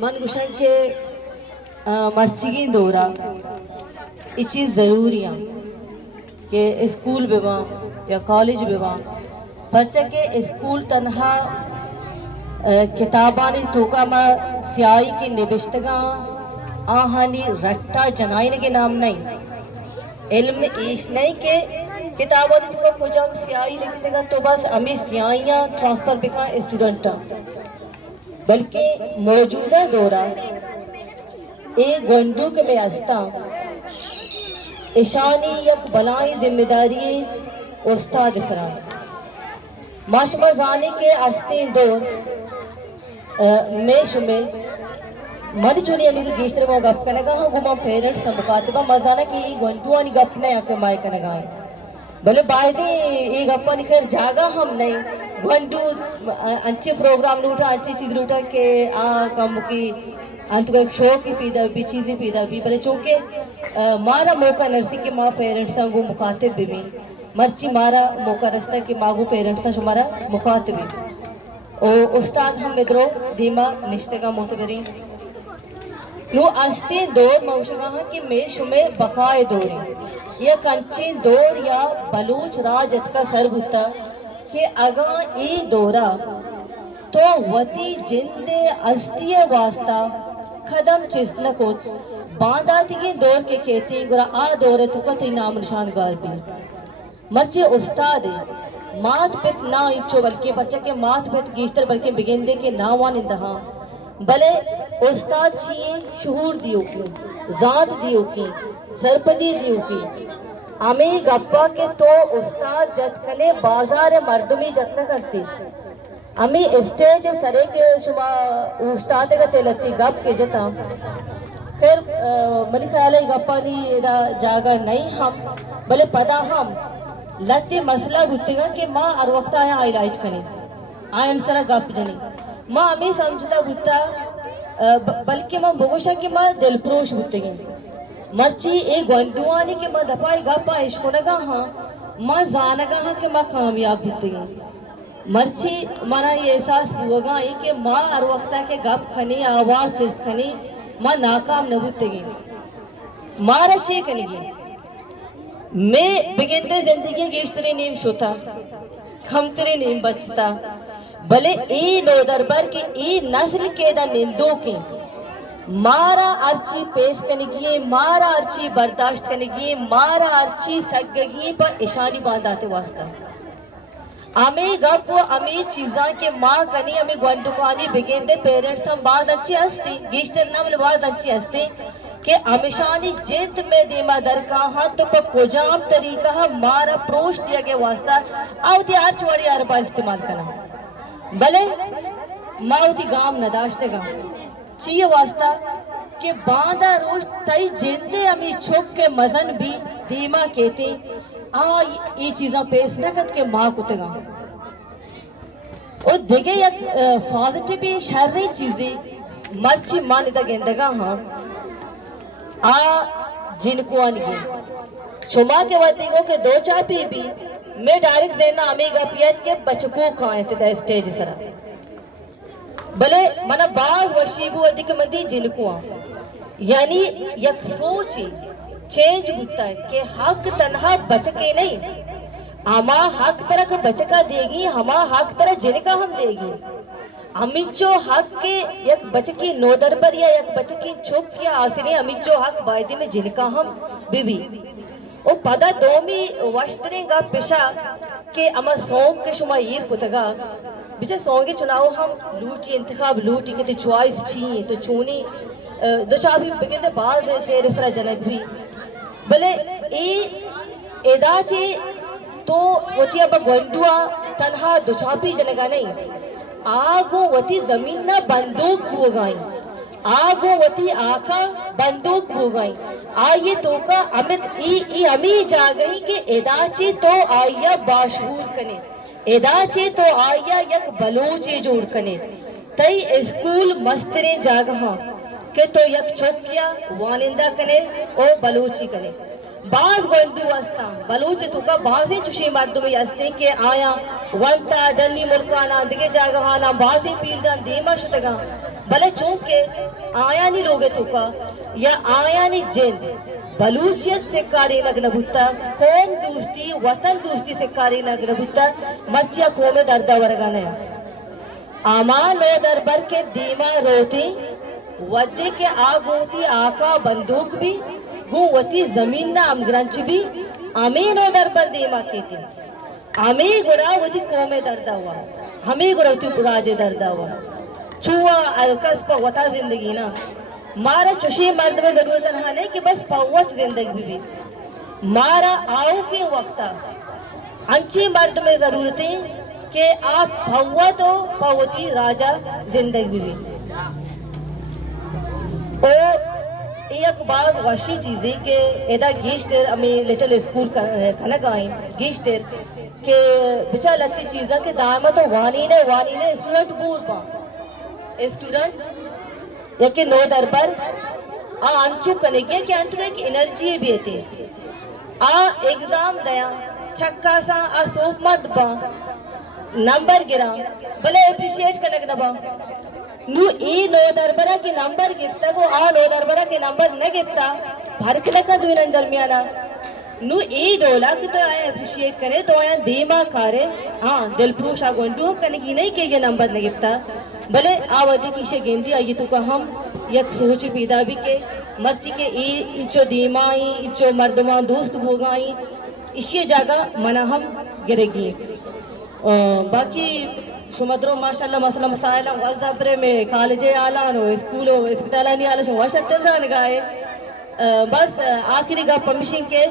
मन गुशन के मर्चिगी दौरा ये चीज़ ज़रूरी है कि स्कूल बेवा या कॉलेज बेवा परचा के स्कूल तनहा किताबानी तोका मा स्याही की निबिश्तगा आहानी रट्टा जनाइन के नाम नहीं इल्म इस नहीं के किताबानी तोका कुजाम स्याही लिखतेगा तो बस हमें स्याहियाँ ट्रांसफर बिका स्टूडेंट बल्कि मौजूदा दौरा एक गंडूक में अस्ता ईशानी यक बलाई जिम्मेदारी उस्ताद फरा माशमा जाने के अस्तीन दौर में शुमे मद चुनी यानी कि गेस्टर में गप करने का हाँ गुमा पेरेंट्स संबकातबा मजाना कि ये गंडुआ नहीं गप नहीं आके माय करने का भले बायदे ये गप्पा नहीं खैर जागा हम नहीं गंडू अच्छे प्रोग्राम लूटा अच्छी चीज लूटा के आ कम की अंत को एक शो की पीदा भी चीज़ें पीदा भी भले चूँकि मारा मौका नरसी के माँ पेरेंट्स संगू मुखातिब भी मर्ची मारा मौका रस्ता के मागू पेरेंट्स संग हमारा मुखातिब भी ओ उस्ताद हम मित्रों दीमा निश्ते का मोतबरी नो अस्ते दौर मौशगा कि मैं शुमे बकाए दौरी या कंची दौर या बलूच राजत का सर बुता कि अगा ई दौरा तो वती जिंदे अस्तिय वास्ता खदम चिस्न को बांदाती के दौर के कहती गुरा आ दौरे तो कती नाम निशान गार भी मर्चे उस्ताद मात पित ना इच्छो बल्कि परचा के मात पित गीस्तर बल्कि बिगेंदे के नावान इंदहा भले उस्ताद शी शहूर दियो की जात दियो की सरपदी दियो की अमी गप्पा के तो उस्ताद जत कने बाजार मर्दमी जत्न करती अमी स्टेज सरे के शुमा उस्ताद का तेलती गप के जता फिर मनी ख्याल है गप्पा नहीं जागा नहीं हम भले पता हम लती मसला बुतेगा कि माँ अर वक्त आया हाईलाइट कने आयन सरा गप जनी माँ अमी समझता बुता बल्कि माँ बोगोशा की माँ दिलप्रोश बुतेगी मर्ची एक गंडुआनी के माँ दपाई गप्पा इश्कोनगा हाँ माँ जानगा हाँ कि माँ कामयाब बुतेगी मर्ची माना ये एहसास होगा ही कि माँ हर वक्त के गप खनी आवाज चिस्त खनी माँ नाकाम न बुतेगी माँ रचे कनेगी मैं बिगिनते जिंदगी के इश्तरे नीम शोता खम तेरे नीम बचता भले ई नो दरबार के ई नस्ल के दा निंदो के मारा अर्ची पेश कनेगी मारा अर्ची बर्दाश्त कनेगी मारा अर्ची सगगी पर इशानी बांधाते वास्ता अमी गप अमी चीज़ा के माँ कनी अमी गंडुकानी बिगेंदे पेरेंट्स हम बाज अच्छी हस्ती गीश्तर नमल बाज अच्छी हस्ती के अमिशानी जिद में दीमा दरका हाँ तो पर कोजाम तरीका हा मारा प्रोश दिया के वास्ता आवती अर्च वाली अरबा इस्तेमाल करना भले माउती गाम नदाश्ते गा चीय वास्ता के बांधा रोज तई जिंदे अमी छोक के मजन भी दीमा कहते आ ये चीज़ा पेश न कत के माँ कुतेगा और देखे या पॉजिटिव शर्री चीज़ें मर्ची मान इधर गेंदगा हाँ आ जिनको आने शुमा के वतीगों के दो चापी भी मैं डायरेक्ट देना अमीगा पियत के बचको खाए थे स्टेज सरा भले मना बाज वशीबू अधिक मंदी जिनको यानी यक सोची चेंज होता है कि हक तनहा बचके नहीं हमा हक तरह का बचका देगी हमा हक तरह जिनका हम देगी अमिचो हक के एक बचकी नोदर पर या एक बचकी चुप या आसिनी अमिचो हक बायदी में जिनका हम बीवी ओ पदा दोमी वस्त्रेगा पिशा के अमर सॉन्ग के शुमा ईर कुतगा बिचा सॉन्ग के चुनाव हम लूटी इंतखाब लूटी के चॉइस छी तो चूनी दो चाबी बिगेंदे बाल शेर सरा जनक भी भले एदाची तो वती अब गंडुआ तनहा दुचापी जनगा नहीं आगो वती जमीन ना बंदूक भोगाई आगो वती आका बंदूक भोगाई आये तो का अमित ई अमी जा गई कि एदाची तो आया बाशूर कने एदाची तो आया यक बलोचे जोड़ कने तई स्कूल मस्तरे जागहा के तो यक चौकिया वानिंदा कने ओ बलोची कने बाज गंदू वस्ता बलूच तुका बाजी चुशी मर्दु में अस्ते के आया वंता डन्नी मुल्काना दिगे जागवाना बाजी पीलडन दीमा शुतगा भले चूंकि आया नहीं लोगे तो का या आया नहीं जिंद बलूचियत से कारी लगन भुत्ता कौम दोस्ती वतन दोस्ती से कारी लगन भुत्ता मर्चिया कोमे दर्दा वर्गने आमान नो दरबर के दीमा रोती वद्दे के आगोती आका बंदूक भी गुवती जमीन ना अमग्रंच भी अमी नो दरबर दीमा केती अमी गुड़ा वती कोमे दर्दा हुआ हमें गुड़ा वती पुराजे दर्दा हुआ छुआ अलकस पर वता जिंदगी ना मारा चुशी मर्द में जरूरत नहीं कि बस पवत जिंदगी भी मारा आओ के वक्ता अंची मर्द में जरूरत है कि आप पवत हो पवती राजा जिंदगी भी ओ एक बात वशी चीज़ी के एदा गीश तेर अमी लिटिल स्कूल खाना गाई गीश तेर के बिचा लगती चीज़ा के दाम तो वानी ने स्टूडेंट बूर पा स्टूडेंट याके नो दरबार आ अंचु कनेगे के अंत के एनर्जी भी आती आ एग्जाम दया छक्का सा आ सोप मत बा नंबर गिरा भले अप्रिशिएट करने के बा नु ई नो दरबारा के नंबर गिफ्ता को आ नो दरबारा के नंबर न गिफ्ता भारत का दुई दरमियाना नु ई डोला कि तो आए अप्रिशिएट करे तो आया दीमा कारे हाँ दिल प्रूश आ गोंडू करने की नहीं के ये नंबर न गिफ्ता भले आवधी की गेंदी आई तो का हम यक सोच पैदा भी के मर्ची के इंचो दीमाई इंचो मर्दमा दोस्त भोगाई इसी जगह मना हम गिरेगी बाकी शुमद्रो माशाल्लाह मसला मसाइला वज़ब्रे में कॉलेजे आला नो स्कूलो अस्पताला नहीं आला शुवा शत्तर जान गाए बस आखिरी गा परमिशन के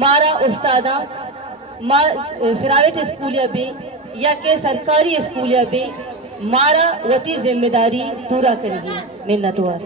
मारा उस्तादा प्राइवेट स्कूल या भी या के सरकारी स्कूल या भी मारा वती जिम्मेदारी पूरा करेगी मिन्नत वार